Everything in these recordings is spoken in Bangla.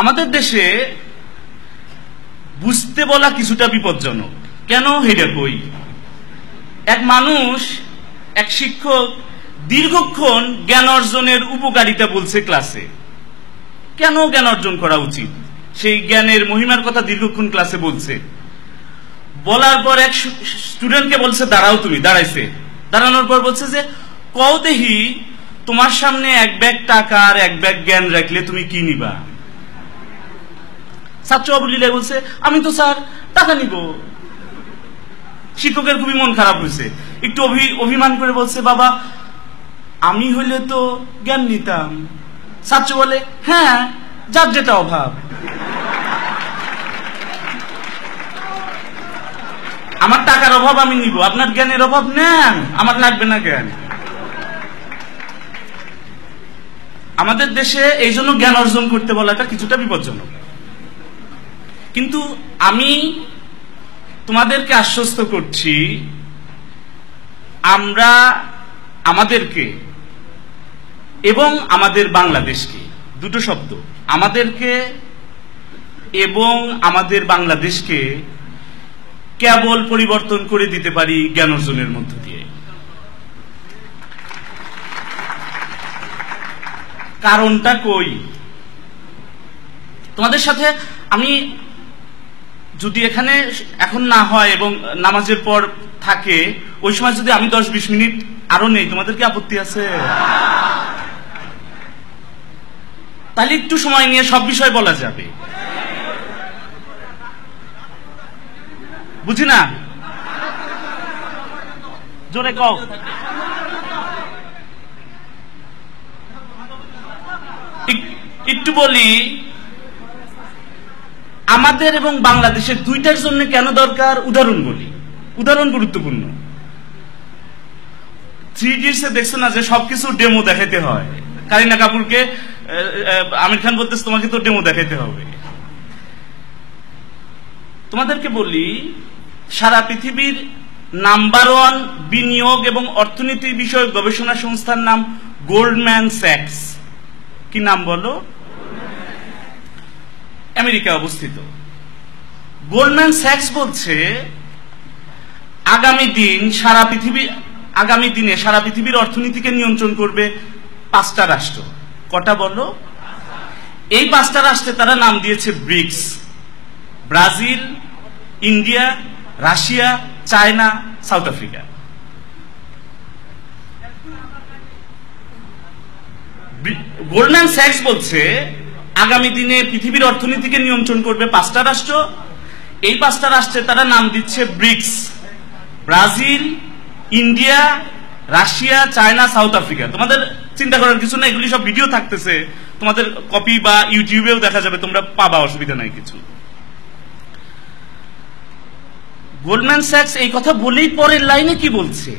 আমাদের দেশে বুঝতে বলা কিছুটা বিপজ্জনক। কেন হেডা কই? এক মানুষ, এক শিক্ষক দীর্ঘক্ষণ জ্ঞান অর্জনের উপকারিতা বলছে ক্লাসে। কেন জ্ঞান অর্জন করা উচিত সেই জ্ঞানের মহিমার কথা দীর্ঘক্ষণ ক্লাসে বলছে। বলার পর এক স্টুডেন্টকে বলছে দাঁড়াও, তুমি দাঁড়াইছে। দাঁড়ানোর পর বলছে যে কও দেখি তোমার সামনে এক ব্যাগ টাকা আর এক ব্যাগ জ্ঞান রাখলে তুমি কি নিবা? ছাত্র অবলীলায় বলছে আমি তো স্যার টাকা নিব। শিক্ষকের খুবই মন খারাপ হয়েছে, একটু অভিমান করে বলছে বাবা আমি হইলে তো জ্ঞান নিতাম। ছাত্র বলে হ্যাঁ যার যেটা অভাব, আমার টাকার অভাব আমি নিব, আপনার জ্ঞানের অভাব নেন, আমার লাগবে না জ্ঞান। আমাদের দেশে এই জন্য জ্ঞান অর্জন করতে বলাটা কিছুটা বিপজ্জনক। কিন্তু আমি তোমাদেরকে আশ্বস্ত করছি, আমরা আমাদেরকে এবং আমাদের বাংলাদেশকে, দুটো শব্দ, আমাদেরকে এবং আমাদের বাংলাদেশকে কেবল পরিবর্তন করে দিতে পারি জ্ঞান অর্জনের মধ্য দিয়ে। কারণটা কই? তোমাদের সাথে আমি যদি এখানে এখন না হয় এবং নামাজের পর থাকে, ওই সময় যদি আমি 10-20 মিনিট আরো নেই, তোমাদের কি আপত্তি আছে? তাহলে একটু সময় নিয়ে সব বিষয় বলা যাবে। বুঝি না? জোরে কও। একটু বলি, আমাদের এবং বাংলাদেশের দুইটার জন্য কেন দরকার উদাহরণ বলি। উদাহরণ গুরুত্বপূর্ণ। 3 Idiots দেখছো না যে সবকিছু ডেমো দেখাইতে হয়। কারিনা কাপুরকে আমির খান বলতেছে তোমাকে তো ডেমো দেখাইতে হবে। তোমাদেরকে বলি, সারা পৃথিবীর নাম্বার 1 বিনিয়োগ এবং অর্থনীতি বিষয়ক গবেষণা সংস্থার নাম গোল্ডম্যান স্যাক্স। কি নাম বলো? আমেরিকা অবস্থিত। গোল্ডম্যান স্যাক্স বলছে আগামী দিনে সারা পৃথিবীর অর্থনীতিকে নিয়ন্ত্রণ করবে 5টা রাষ্ট্র। কটা বলো? এই 5টা রাষ্ট্রে তারা নাম দিয়েছে BRICS. Brazil, India, Russia, China, South Africa. Goldman স্যাক্স বলছে আগামী দিনে পৃথিবীর অর্থনীতিকে নিয়ন্ত্রণ করবে 5টা রাষ্ট্র। এই 5টা রাষ্ট্রে তারা নাম দিচ্ছে BRICS. Brazil, India, Russia, China, South Africa. তোমাদের চিন্তা করার কিছু না, এগুলি সব ভিডিও থাকতেছে, তোমাদের কপি বা ইউটিউবেও দেখা যাবে, তোমরা পাবা, অসুবিধা নাই কিছু। গোল্ডম্যান স্যাক্স এই কথা বলেই পরের লাইনে কি বলছে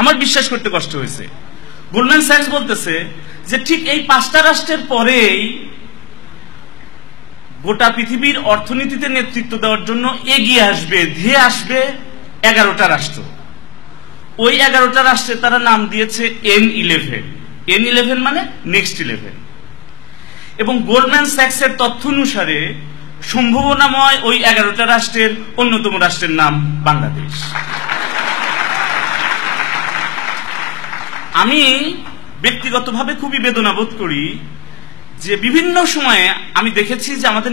আমার বিশ্বাস করতে কষ্ট হয়েছে। গোল্ডম্যান স্যাক্স বলতেছে যে ঠিক এই 5টা রাষ্ট্রের পরেই গোটা পৃথিবীর অর্থনীতিতে নেতৃত্ব দেওয়ার জন্য এগিয়ে আসবে, ধেয়ে আসবে 11টা রাষ্ট্র। ওই 11টা রাষ্ট্রে তারা নাম দিয়েছে N11। N11 মানে নেক্সট 11। এবং গোল্ডম্যান স্যাক্সের তথ্য অনুসারে সম্ভাবনাময় ওই 11টা রাষ্ট্রের অন্যতম রাষ্ট্রের নাম বাংলাদেশ। আমি ব্যক্তিগতভাবে খুবই বেদনা বোধ করি যে বিভিন্ন সময়ে আমি দেখেছি যে আমাদের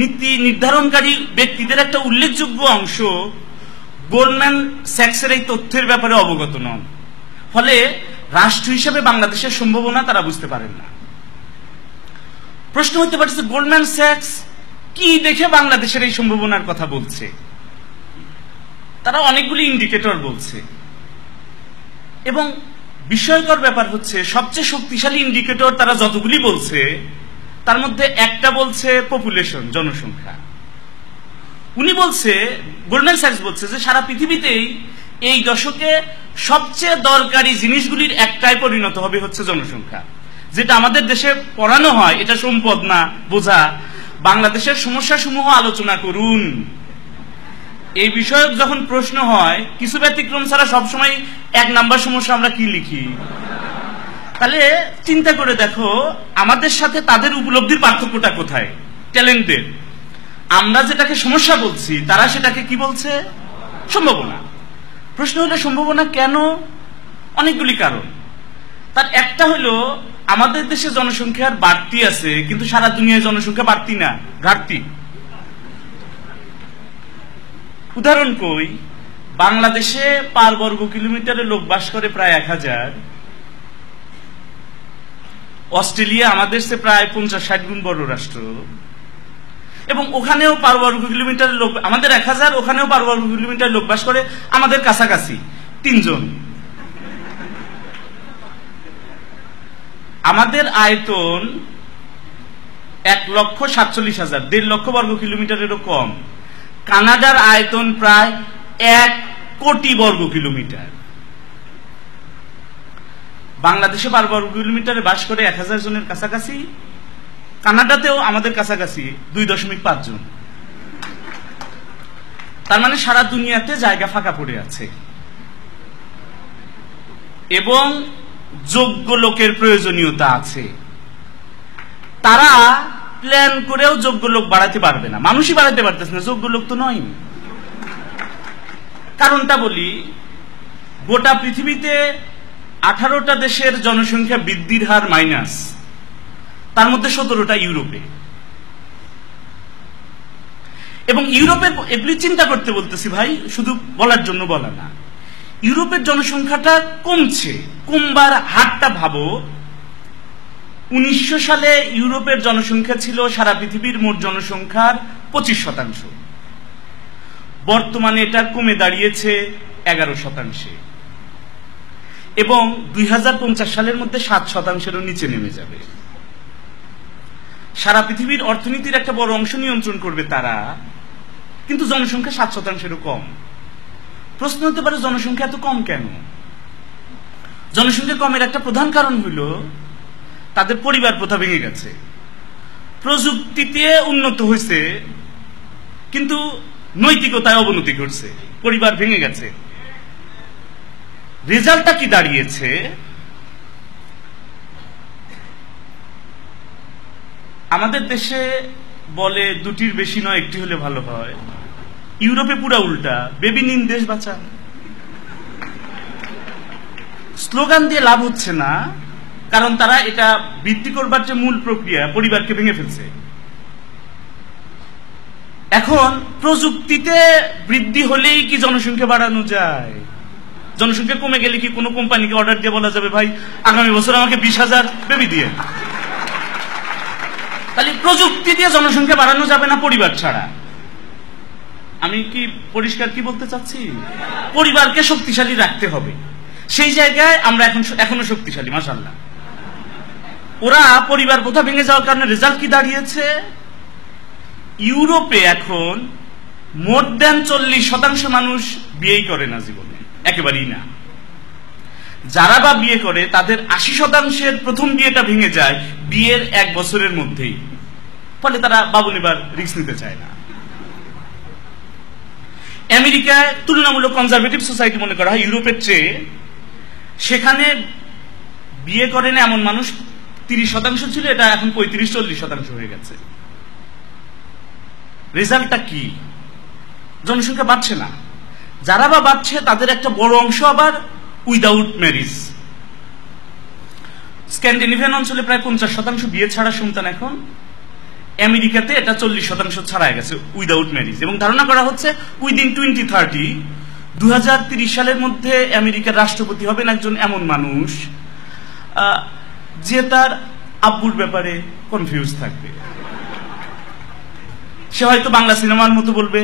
নীতি নির্ধারণকারী ব্যক্তিদের একটা উল্লেখযোগ্য অংশ গোল্ডম্যান স্যাক্সের এই তথ্যের ব্যাপারে অবগত নন। ফলে রাষ্ট্র হিসেবে বাংলাদেশের সম্ভাবনা তারা বুঝতে পারেন না। প্রশ্ন হতে পারছে গোল্ডম্যান স্যাক্স কি দেখে বাংলাদেশের এই সম্ভাবনার কথা বলছে? তারা অনেকগুলি ইন্ডিকেটর বলছে এবং বিস্ময়কর ব্যাপার হচ্ছে সবচেয়ে শক্তিশালী ইন্ডিকেটর তারা যতগুলি বলছে তার মধ্যে একটা বলছে পপুলেশন, জনসংখ্যা। উনি বলছে, গোল্ডম্যান স্যাক্স বলছে যে সারা পৃথিবীতেই এই দশকে সবচেয়ে দরকারি জিনিসগুলির একটাই পরিণত হবে হচ্ছে জনসংখ্যা। যেটা আমাদের দেশে পড়ানো হয় এটা সম্পদ না, বোঝা। বাংলাদেশের সমস্যা সমূহ আলোচনা করুন। এই বিষয়ক যখন প্রশ্ন হয় কিছু ব্যতিক্রম ছাড়া সবসময় 1 নাম্বার সমস্যা আমরা কি লিখি? তাহলে চিন্তা করে দেখো আমাদের সাথে তাদের উপলব্ধির পার্থক্যটা কোথায়, ট্যালেন্টের। আমরা যেটাকে সমস্যা বলছি তারা সেটাকে কি বলছে, সম্ভাবনা। প্রশ্ন হলো সম্ভাবনা কেন? অনেকগুলি কারণ। তার একটা হলো আমাদের দেশে জনসংখ্যার বাড়তি আছে, কিন্তু সারা দুনিয়ায় জনসংখ্যা বাড়তি না, ঘাটতি। উদাহরণ কই, বাংলাদেশে পার বর্গ কিলোমিটারে লোক বাস করে প্রায় 1000। অস্ট্রেলিয়া আমাদের চেয়ে প্রায় 50-60 গুণ বড় রাষ্ট্র, এবং ওখানেও পার বর্গ কিলোমিটারের লোক আমাদের 1000, ওখানেও পার বর্গ কিলোমিটার লোক বাস করে আমাদের কাছাকাছি 3 জন। আমাদের আয়তন 1,47,000, 1.5 লক্ষ বর্গ কিলোমিটারেরও কম। কানাডার আয়তন প্রায় 1 কোটি বর্গ কিলোমিটার। বাংলাদেশে পার বর্গ কিলোমিটারে বাস করে 1000 জনের কাছাকাছি, কানাডাতেও আমাদের কাছাকাছি 2.5 জন। তার মানে সারা দুনিয়াতে জায়গা ফাঁকা পড়ে আছে, এবং যোগ্য লোকের প্রয়োজনীয়তা আছে। তারা প্ল্যান করেও যোগ্য লোক বাড়াতে পারবে না, মানুষই বাড়াতে পারতেছে না, যোগ্য লোক তো নয়। কারণটা বলি, গোটা পৃথিবীতে 18টা দেশের জনসংখ্যা বৃদ্ধির হার মাইনাস, তার মধ্যে 17টা ইউরোপে। এবং ইউরোপের এগুলি চিন্তা করতে বলতেছি ভাই, শুধু বলার জন্য বলা না। ইউরোপের জনসংখ্যাটা কমছে, কমবার হারটা ভাবো। 1900 সালে ইউরোপের জনসংখ্যা ছিল সারা পৃথিবীর মোট জনসংখ্যার 25%। বর্তমানে এটা কমে দাঁড়িয়েছে 11%, এবং 2050 সালের মধ্যে 7%-এরও নিচে নেমে যাবে। সারা পৃথিবীর অর্থনীতির একটা বড় অংশ নিয়ন্ত্রণ করবে তারা, কিন্তু জনসংখ্যা 7%-এরও কম। প্রশ্ন হতে পারে জনসংখ্যা এত কম কেন? জনসংখ্যা কমের একটা প্রধান কারণ হলো তাদের পরিবার প্রথা ভেঙে গেছে। প্রযুক্তিতে উন্নত হয়েছে, কিন্তু নৈতিকতায় অবনতি ঘটছে, পরিবার ভেঙে গেছে। রেজাল্টটা কি দাঁড়িয়েছে? আমাদের দেশে বলে 2টির বেশি নয়, 1টি হলে ভালো হয়। ইউরোপে পুরা উল্টা, বেবি নিন দেশ বাঁচান। স্লোগান দিয়ে লাভ হচ্ছে না, কারণ তারা এটা বৃদ্ধি করবার যে মূল প্রক্রিয়া, পরিবারকে ভেঙে ফেলছে। এখন প্রযুক্তিতে বৃদ্ধি হলেই কি জনসংখ্যা বাড়ানো যায়? জনসংখ্যা কমে গেলে কি কোনো কোম্পানিকে অর্ডার দিয়ে বলা যাবে ভাই আগামী বছর আমাকে 20,000 বেবি দিয়ে? তাহলে প্রযুক্তি দিয়ে জনসংখ্যা বাড়ানো যাবে না পরিবার ছাড়া। আমি কি পরিষ্কার কি বলতে চাচ্ছি? পরিবারকে শক্তিশালী রাখতে হবে। সেই জায়গায় আমরা এখনো শক্তিশালী, মাশাআল্লাহ। ওরা পরিবার প্রথা ভেঙে যাওয়ার কারণে রেজাল্ট কি দাঁড়িয়েছে? ইউরোপে এখন মোর দেন 40% মানুষ বিয়েই করে না জীবনে, একেবারেই না। যারা বা বিয়ে করে তাদের 80%-এর প্রথম বিয়েটা ভেঙে যায় বিয়ের 1 বছরের মধ্যেই। ফলে তারা বাবু নেবার রিস্ক নিতে চায় না। আমেরিকায় তুলনামূলক কনজারভেটিভ সোসাইটি মনে করা হয় ইউরোপের চেয়ে। সেখানে বিয়ে করে না এমন মানুষ 30% ছিল, এটা এখন 35-40% হয়ে গেছে। রেজাল্টটা কি? জনসংখ্যা বাড়ছে না। যারা বা বাড়ছে তাদের একটা বড় অংশ আবার উইদাউট ম্যারিজ। স্ক্যান্ডিনেভিয়ান অঞ্চলে প্রায় 50% বিয়ে ছাড়া সন্তান এখন। আমেরিকাতে এটা 40% ছাড়া গেছে উইদাউট ম্যারিজ। এবং ধারণা করা হচ্ছে উইদিন 2030 2030 সালের মধ্যে আমেরিকার রাষ্ট্রপতি হবেন একজন এমন মানুষ যে তার আব্বুর ব্যাপারে কনফিউজ থাকবে। সে হয়তো বাংলা সিনেমার মতো বলবে,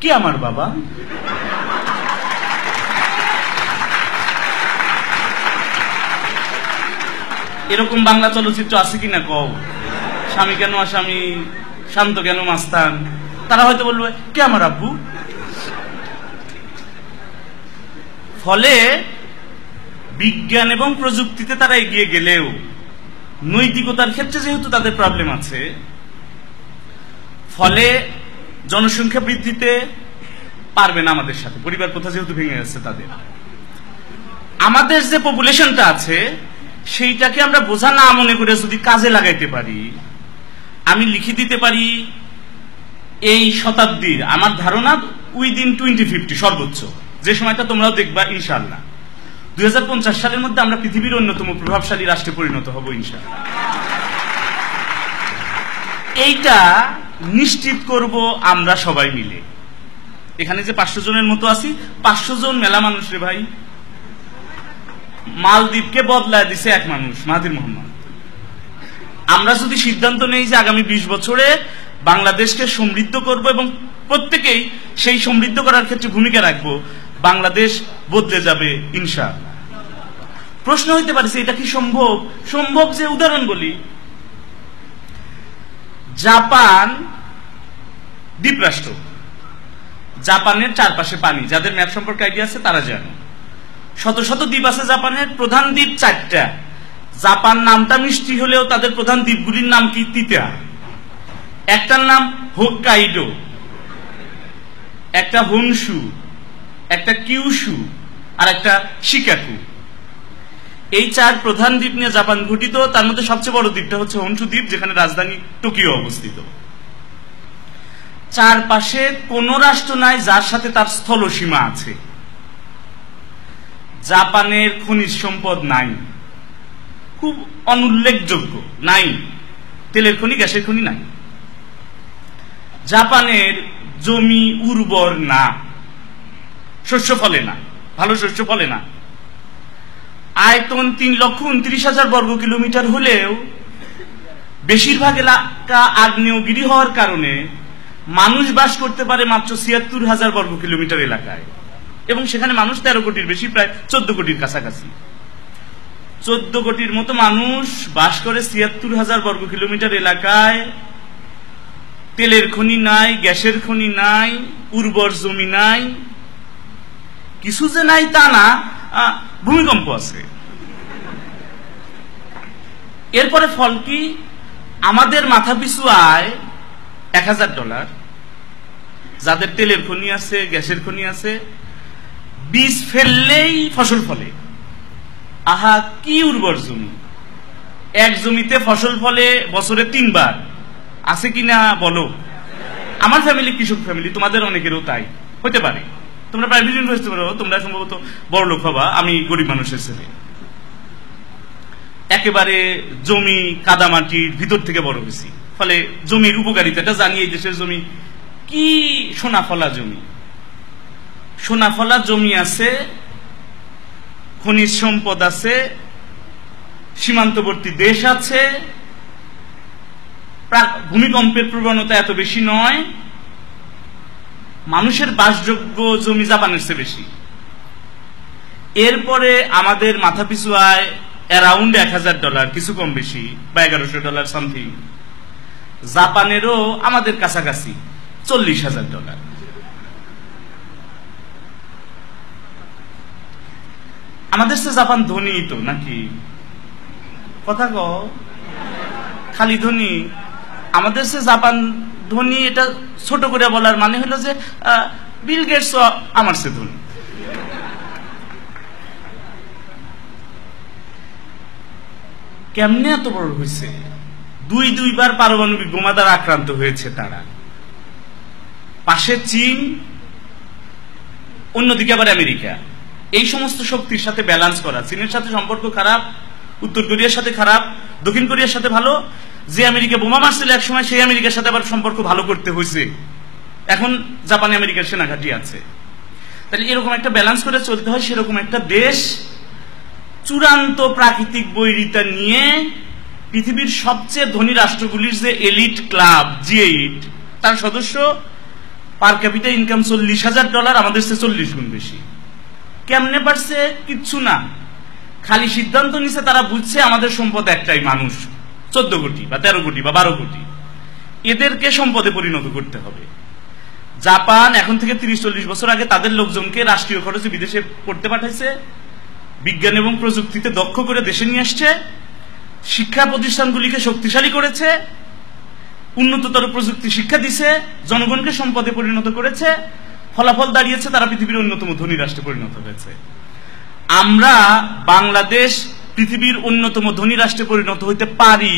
কি আমার বাবা? এরকম বাংলা চলচ্চিত্র আছে কিনা কও? স্বামী কেন আসামি, শান্ত কেন মাস্তান। তারা হয়তো বলবে, কে আমার আব্বু? ফলে বিজ্ঞান এবং প্রযুক্তিতে তারা এগিয়ে গেলেও নৈতিকতার ক্ষেত্রে যেহেতু তাদের প্রবলেম আছে, ফলে জনসংখ্যা বৃদ্ধিতে পারবে না আমাদের সাথে। পরিবার প্রথা যেহেতু ভেঙে গেছে তাদের। আমাদের যে পপুলেশনটা আছে সেইটাকে আমরা বোঝা না মনে করে যদি কাজে লাগাইতে পারি, আমি লিখে দিতে পারি এই শতাব্দীর আমার ধারণা উইদিন 2050 সর্বোচ্চ, যে সময়টা তোমরাও দেখবা ইনশাআল্লাহ 2050 সালের মধ্যে আমরা পৃথিবীর অন্যতম প্রভাবশালী রাষ্ট্রে পরিণত হব ইনশাআল্লাহ। এইটা নিশ্চিত করব আমরা সবাই মিলে। এখানে যে 500 জনের মতো আছি, 500 জন মেলা মানুষ রে ভাই। মালদ্বীপকে বদলায় দিছে এক মানুষ, মাহাথির মোহাম্মদ। আমরা যদি সিদ্ধান্ত নেই যে আগামী 20 বছরে বাংলাদেশকে সমৃদ্ধ করব এবং প্রত্যেকেই সেই সমৃদ্ধ করার ক্ষেত্রে ভূমিকা রাখবো, বাংলাদেশ বদলে যাবে ইনশাআল্লাহ। প্রশ্ন হইতে পারে এটা কি সম্ভব? সম্ভব। যে উদাহরণ বলি, জাপান দ্বীপরাষ্ট্র, জাপানের চারপাশে পানি, যাদের ম্যাপ সম্পর্কে আইডিয়া আছে তারা জানে। শত শত দ্বীপ আছে জাপানের, প্রধান দ্বীপ 4টা। জাপান নামটা মিষ্টি হলেও তাদের প্রধান দ্বীপগুলির নাম কি? তিতা। একটার নাম হোক্কাইডো, একটা হনশু, একটা কিউশু, আর একটা শিকাকু। এই 4 প্রধান দ্বীপ নিয়ে জাপান গঠিত। তার মধ্যে সবচেয়ে বড় দ্বীপটা হচ্ছে হনশু দ্বীপ, যেখানে রাজধানী টোকিও অবস্থিত। চারপাশে কোন রাষ্ট্র নাই যার সাথে তার স্থল সীমা আছে। জাপানের খনিজ সম্পদ নাই, খুব অনুল্লেখযোগ্য, নাই। তেলের খনি, গ্যাসের খনি নাই। জাপানের জমি উর্বর না, শস্য ফলে না, ভালো শস্য ফলে না। আয়তন 3,29,000 বর্গ কিলোমিটার হলেও বেশিরভাগ এলাকা আগ্নেয়গিরি হওয়ার কারণে মানুষ বাস করতে পারে মাত্র 76,000 বর্গ কিলোমিটার এলাকায়, এবং সেখানে মানুষ 13 কোটির বেশি, প্রায় 14 কোটির কাছাকাছি। 14 কোটির মতো মানুষ বাস করে 76,000 বর্গ কিলোমিটার এলাকায়। তেলের খনি নাই, গ্যাসের খনি নাই, উর্বর জমি নাই। কিছু যে নাই তা না, ভূমিকম্প আছে। এরপরে ফল কি? আমাদের মাথাপিছু আয় $1,000, যাদের তেলের খনি আছে, গ্যাসের খনি আছে। বীজ ফেললেই ফসল ফলে। আহা, কি উর্বর জমি! এক জমিতে ফসল ফলে বছরে 3 বার। আছে কিনা বলো? আমার ফ্যামিলি কৃষক ফ্যামিলি, তোমাদের অনেকেরও তাই হতে পারে। তোমরা প্রাইভেট ইউনিভার্সিটি পড়ো, তোমরা সম্ভবত বড় লোক হবা, আমি গরিব মানুষের ছেলে। একেবারে জমি কাদামাটির ভিতর থেকে বড় হয়েছি, ফলে জমির উপকারিতাটা জানি। এই দেশের জমি কি সোনাফলা জমি! সোনাফলা জমি আছে, খনিজ সম্পদ আছে, সীমান্তবর্তী দেশ আছে, ভূমিকম্পের প্রবণতা এত বেশি নয়, মানুষের বাসযোগ্য জমি জাপানের চেয়ে বেশি। এরপরে আমাদের মাথাপিছু আয় অ্যারাউন্ড $1,000, কিছু কম বেশি, বা $1,100 সামথিং। জাপানেরও আমাদের কাছাকাছি $40,000। আমাদের চেয়ে জাপান ধনী তো নাকি? কথা কও, খালি ধনী? আমাদের চেয়ে জাপান ধনী, এটা ছোট করে বলার মানে হলো যে বিল গেটস আমার চেয়ে ধনী। কেমনে এত বড় হয়েছে? 2 বার পারমাণবিক বোমা দ্বারা আক্রান্ত হয়েছে তারা। পাশে চীন, অন্যদিকে আবার আমেরিকা। এই সমস্ত শক্তির সাথে ব্যালেন্স করা। চীনের সাথে সম্পর্ক খারাপ, উত্তর কোরিয়ার সাথে খারাপ, দক্ষিণ কোরিয়ার সাথে ভালো। যে আমেরিকা বোমা মারছিল এক সময়, সেই আমেরিকার সাথে আবার সম্পর্ক ভালো করতে হয়েছে। এখন জাপানে আমেরিকার সেনাঘাঁটি আছে। তাহলে এরকম একটা ব্যালেন্স করে চলতে হয়। সেরকম একটা দেশ চূড়ান্ত প্রাকৃতিক বৈরিতা নিয়ে পৃথিবীর সবচেয়ে ধনী রাষ্ট্রগুলির যে এলিট ক্লাব G8, তার সদস্য পার ক্যাপিটা ইনকাম $40,000, আমাদের চেয়ে 40 গুণ বেশি। কেমনে পারছে? কিচ্ছু না, খালি সিদ্ধান্ত নিছে। তারা বুঝছে আমাদের সম্পদ একটাই, মানুষ 14 কোটি বা 13 কোটি বা 12 কোটি। এদেরকে সম্পদে পরিণত করতে হবে। জাপান এখন থেকে 30-40 বছর আগে তাদের লোকজনকে রাষ্ট্রীয় খরচে বিদেশে পড়তে পাঠাইছে, বিজ্ঞান এবং প্রযুক্তিতে দক্ষ করে দেশে নিয়ে আসছে, শিক্ষা প্রতিষ্ঠানগুলিকে শক্তিশালী করেছে, উন্নততর প্রযুক্তি শিক্ষা দিছে, জনগণকে সম্পদে পরিণত করেছে। ফলাফল দাঁড়িয়েছে তারা পৃথিবীর অন্যতম ধনী রাষ্ট্রে পরিণত হয়েছে। আমরা বাংলাদেশ পৃথিবীর অন্যতম ধনী রাষ্ট্রে পরিণত হইতে পারি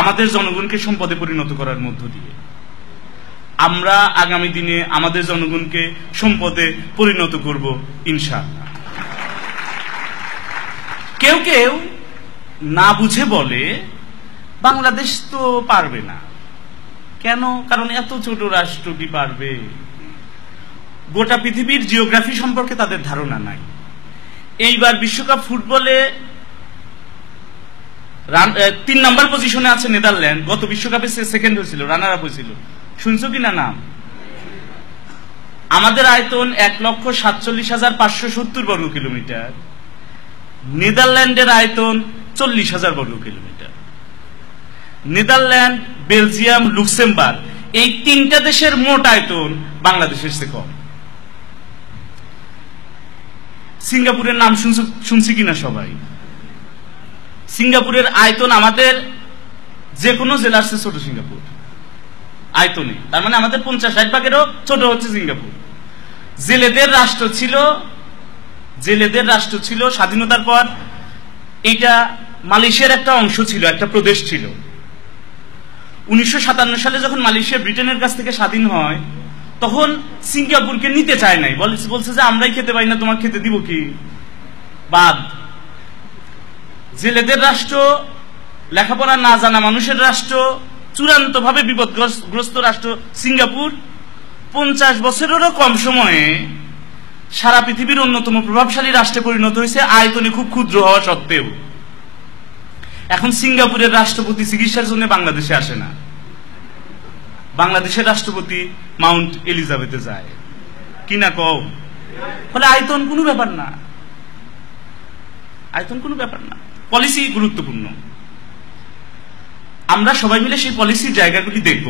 আমাদের জনগণকে সম্পদে পরিণত করার মধ্য দিয়ে। আমরা আগামী দিনে আমাদের জনগণকে সম্পদে পরিণত করব ইনশাআল্লাহ। কেউ কেউ না বুঝে বলে বাংলাদেশ তো পারবে না। কেন? কারণ এত ছোট রাষ্ট্র কি পারবে? গোটা পৃথিবীর জিওগ্রাফি সম্পর্কে তাদের ধারণা নাই। এইবার বিশ্বকাপ ফুটবলে 3 নম্বর পজিশনে আছে নেদারল্যান্ড। গত বিশ্বকাপে সে সেকেন্ড হয়েছিল, রানার আপ হয়েছিল। শুনছো কিনা নাম? আমাদের আয়তন 1,47,570 বর্গ কিলোমিটার, নেদারল্যান্ডের আয়তন 40,000 বর্গ কিলোমিটার। নেদারল্যান্ড, বেলজিয়াম, লুক্সেমবার্গ এই 3টা দেশের মোট আয়তন বাংলাদেশের চেয়ে কম। সিঙ্গাপুরের নাম শুনছি কিনা সবাই? সিঙ্গাপুরের আয়তন আমাদের যে কোনো জেলার চেয়ে ছোট সিঙ্গাপুর আয়তনে। তার মানে আমাদের 50-60 ভাগেরও ছোট হচ্ছে সিঙ্গাপুর। জেলেদের রাষ্ট্র ছিল স্বাধীনতার পর। এইটা মালয়েশিয়ার একটা অংশ ছিল, একটা প্রদেশ ছিল। 1957 সালে যখন মালয়েশিয়া ব্রিটেনের কাছ থেকে স্বাধীন হয়, তখন সিঙ্গাপুরকে নিতে চায় নাই, বলছে যে আমরাই খেতে পাই না, তোমার খেতে দিব কি? বাদ। জেলেদের রাষ্ট্র, লেখাপড়া না জানা মানুষের রাষ্ট্র, চূড়ান্ত ভাবে বিপদগ্রস্ত রাষ্ট্র সিঙ্গাপুর 50 বছরেরও কম সময়ে সারা পৃথিবীর অন্যতম প্রভাবশালী রাষ্ট্রে পরিণত হয়েছে, আয়তনে খুব ক্ষুদ্র হওয়া সত্ত্বেও। এখন সিঙ্গাপুরের রাষ্ট্রপতি চিকিৎসার জন্য বাংলাদেশে আসে না, বাংলাদেশের রাষ্ট্রপতি মাউন্ট এলিজাবেথে যায় কিনা কও? ফলে আয়তন কোনো ব্যাপার না, আয়তন কোনো ব্যাপার না। পলিসি গুরুত্বপূর্ণ। আমরা সবাই মিলে সেই পলিসির জায়গাগুলি দেখব।